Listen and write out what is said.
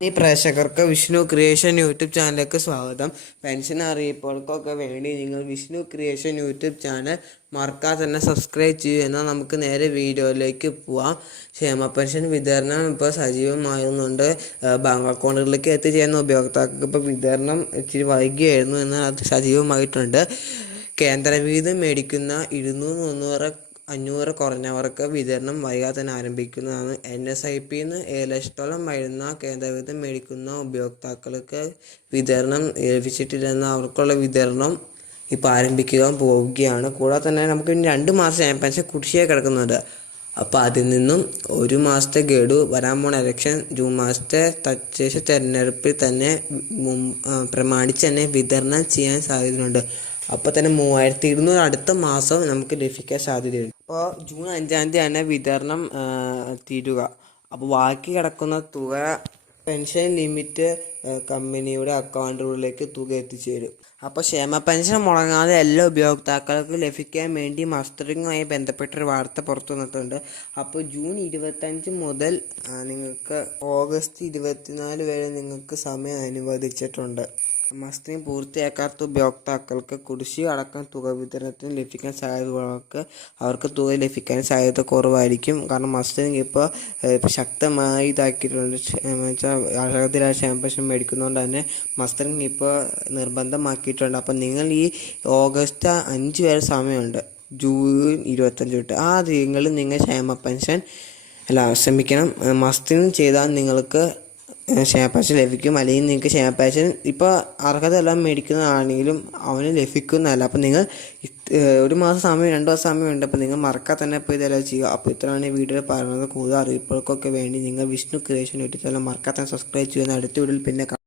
ഈ പ്രേക്ഷകർക്ക് Vishnu creation YouTube ചാനലിലേക്ക് സ്വാഗതം. പെൻഷൻ അറിയിപ്പുകൾക്കൊക്കെ വേണ്ടി നിങ്ങൾ വിഷ്ണു ക്രിയേഷൻ യൂട്യൂബ് ചാനൽ മറക്കാതെ തന്നെ സബ്സ്ക്രൈബ് ചെയ്യൂ എന്നാൽ നമുക്ക് നേരെ വീഡിയോയിലേക്ക് പോവാം. ക്ഷേമ പെൻഷൻ വിതരണം ഇപ്പോൾ സജീവമാകുന്നുണ്ട്. ഏഹ് ബാങ്ക് അക്കൗണ്ടുകളിലേക്ക് എത്തിച്ചേരുന്ന ഉപയോക്താക്കൾക്ക് ഇപ്പോൾ വിതരണം ഇച്ചിരി വൈകിയായിരുന്നു എന്നാൽ അത് സജീവമായിട്ടുണ്ട്. കേന്ദ്ര വീതം മേടിക്കുന്ന ഇരുന്നൂറ് മുന്നൂറ് അഞ്ഞൂറ് കുറഞ്ഞവർക്ക് വിതരണം വൈകാതെ തന്നെ ആരംഭിക്കുന്നതാണ്. എൻ എസ് ഐ പി നിന്ന് ഏഴ് ലക്ഷത്തോളം വരുന്ന കേന്ദ്രവിധം മേടിക്കുന്ന ഉപയോക്താക്കൾക്ക് വിതരണം ലഭിച്ചിട്ടില്ലെന്ന അവർക്കുള്ള വിതരണം ഇപ്പോൾ ആരംഭിക്കാൻ പോവുകയാണ്. കൂടാതെ തന്നെ നമുക്ക് ഇനി രണ്ട് മാസം പെൻഷൻ കുടിശ്ശിയായി കിടക്കുന്നുണ്ട് അപ്പോൾ അതിൽ നിന്നും ഒരു മാസത്തെ ഗഡു വരാൻ പോണ ഇലക്ഷൻ ജൂൺ മാസത്തെ തദ്ദേശ തെരഞ്ഞെടുപ്പിൽ തന്നെ പ്രമാണിച്ച് തന്നെ വിതരണം ചെയ്യാൻ സാധ്യതയുണ്ട്. അപ്പോൾ തന്നെ മൂവായിരത്തി ഇരുന്നൂറ് അടുത്ത മാസം നമുക്ക് ലഭിക്കാൻ സാധ്യതയുണ്ട്. അപ്പോൾ ജൂൺ അഞ്ചാം തീയതിയാണ് വിതരണം തീരുക. അപ്പോൾ ബാക്കി കിടക്കുന്ന തുക പെൻഷൻ ലിമിറ്റ് കമ്പനിയുടെ അക്കൗണ്ടുകളിലേക്ക് തുക എത്തിച്ചേരും. അപ്പോൾ ക്ഷേമ പെൻഷൻ മുടങ്ങാതെ എല്ലാ ഉപയോക്താക്കൾക്കും ലഭിക്കാൻ വേണ്ടി മസ്റ്ററിങ്ങുമായി ബന്ധപ്പെട്ടൊരു വാർത്ത പുറത്തു വന്നിട്ടുണ്ട്. അപ്പോൾ ജൂൺ ഇരുപത്തഞ്ച് മുതൽ നിങ്ങൾക്ക് ഓഗസ്റ്റ് ഇരുപത്തിനാല് വരെ നിങ്ങൾക്ക് സമയം അനുവദിച്ചിട്ടുണ്ട്. മസ്റ്ററിങ് പൂർത്തിയാക്കാത്ത ഉപയോക്താക്കൾക്ക് കുടിശ്ശി അടക്കം തുക വിതരണത്തിന് ലഭിക്കാൻ സാധ്യതകൾക്ക് അവർക്ക് തുക ലഭിക്കാൻ സാധ്യത കുറവായിരിക്കും. കാരണം മസ്റ്ററിങ് ഇപ്പോൾ ശക്തമായി ഇതാക്കിയിട്ടുണ്ട്. വെച്ചാൽ അർഹതരായ ക്ഷേമ പെൻഷൻ മേടിക്കുന്നതുകൊണ്ട് തന്നെ മസ്റ്ററിങ് ഇപ്പോൾ നിർബന്ധമാക്കിയിട്ടുണ്ട്. അപ്പം നിങ്ങൾ ഈ ഓഗസ്റ്റ് അഞ്ച് വരെ സമയമുണ്ട്. ജൂൺ ഇരുപത്തഞ്ച് തൊട്ട് ആ നിങ്ങൾ നിങ്ങൾ ക്ഷേമ പെൻഷൻ അല്ല ശ്രമിക്കണം. മസ്റ്ററിങ് ചെയ്താൽ നിങ്ങൾക്ക് ക്ഷേമ പെൻഷൻ ലഭിക്കും. അല്ലെങ്കിൽ നിങ്ങൾക്ക് ക്ഷേമ പെൻഷൻ ഇപ്പോൾ അർഹത എല്ലാം മേടിക്കുന്നതാണെങ്കിലും അവന് ലഭിക്കുന്നതല്ല. അപ്പം നിങ്ങൾ ഒരു മാസം സമയം രണ്ട് മാസം സമയമുണ്ട്. അപ്പം നിങ്ങൾ മറക്കാതെ തന്നെ ഇപ്പോൾ ഇതെല്ലാം ചെയ്യുക. അപ്പോൾ ഇത്രയാണ് ഈ വീഡിയോയിൽ പറയുന്നത്. കൂടുതൽ അറിയിപ്പുകൾക്കൊക്കെ വേണ്ടി നിങ്ങൾ വിഷ്ണു ക്രിയേഷൻ യൂട്യൂബ് ചാനൽ മറക്കാതെ സബ്സ്ക്രൈബ് ചെയ്യുന്ന അടുത്ത വീഡിയോയിൽ പിന്നെ.